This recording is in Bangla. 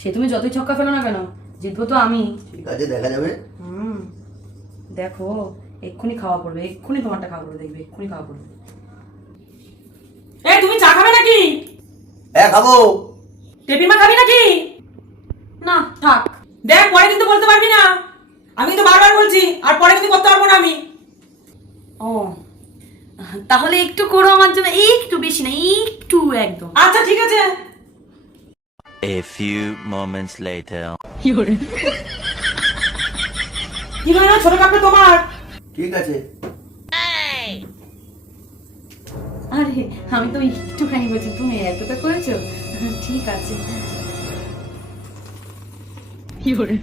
সে তুমি যতই ছক্কা ফেলো না কেন, জিতবো তো আমি। ঠিক আছে, দেখা যাবে। দেখো এক্ষুনি খাওয়া পড়বে, এক্ষুনি তোমারটা খাওয়া পড়বে, দেখবে এক্ষুনি খাওয়া পড়বে। এই তুমি চা খাবে নাকি? হ্যাঁ খাবো। টেপিমা খাবি নাকি? না থাক। দেখ পরে কিন্তু বলতে পারবি না, আমি তো বারবার বলছি, আর পরে কিন্তু করতে পারবো না আমি। ও তাহলে একটু করো আমার জন্য, একটু বেশি না, একটু একদম। আচ্ছা ঠিক আছে। A few moments later. কি হলো ছোট কাপটা তোমার? ঠিক আছে। আরে আমি তো একটুখানি বলছি, তুমি এতটা করেছো। ঠিক আছে। কি হলো?